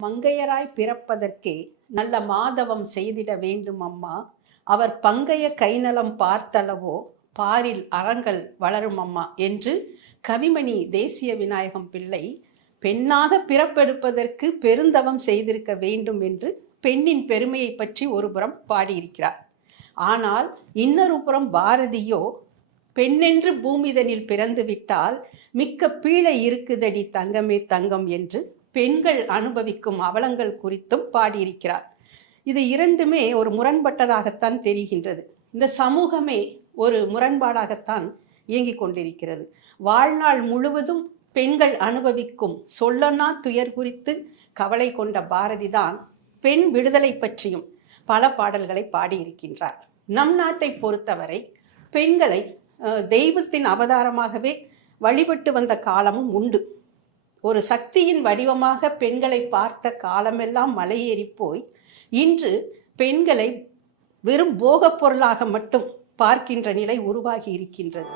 மங்கையராய் பிறப்பதற்கே நல்ல மாதவம் செய்திட வேண்டும் அம்மா. அவர் பங்கைய கைநலம் பார்த்தளவோ பாரில் அறங்கள் வளரும் அம்மா என்று கவிமணி தேசிய விநாயகம் பிள்ளை பெண்ணாக பிறப்பெடுப்பதற்கு பெருந்தவம் செய்திருக்க வேண்டும் என்று பெண்ணின் பெருமையை பற்றி ஒரு புறம் பாடியிருக்கிறார். ஆனால் இன்னொரு புறம் பாரதியோ பெண்ணென்று பூமிதனில் பிறந்துவிட்டால் மிக்க பீழை இருக்குதடி தங்கமே தங்கம் என்று பெண்கள் அனுபவிக்கும் அவலங்கள் குறித்தும் பாடியிருக்கிறார். இது இரண்டுமே ஒரு முரண்பட்டதாகத்தான் தெரிகின்றது. இந்த சமூகமே ஒரு முரண்பாடாகத்தான் இயங்கிக் கொண்டிருக்கிறது. வாழ்நாள் முழுவதும் பெண்கள் அனுபவிக்கும் சொல்லனா துயர் குறித்து கவலை கொண்ட பாரதிதான் பெண் விடுதலை பற்றியும் பல பாடல்களை பாடியிருக்கின்றார். நம் நாட்டை பொறுத்தவரை பெண்களை தெய்வத்தின் அவதாரமாகவே வழிபட்டு வந்த காலமும் உண்டு. ஒரு சக்தியின் வடிவமாக பெண்களை பார்த்த காலமெல்லாம் மலையேறி போய் இன்று பெண்களை வெறும் போகப் பொருளாக மட்டும் பார்க்கின்ற நிலை உருவாகி இருக்கின்றது.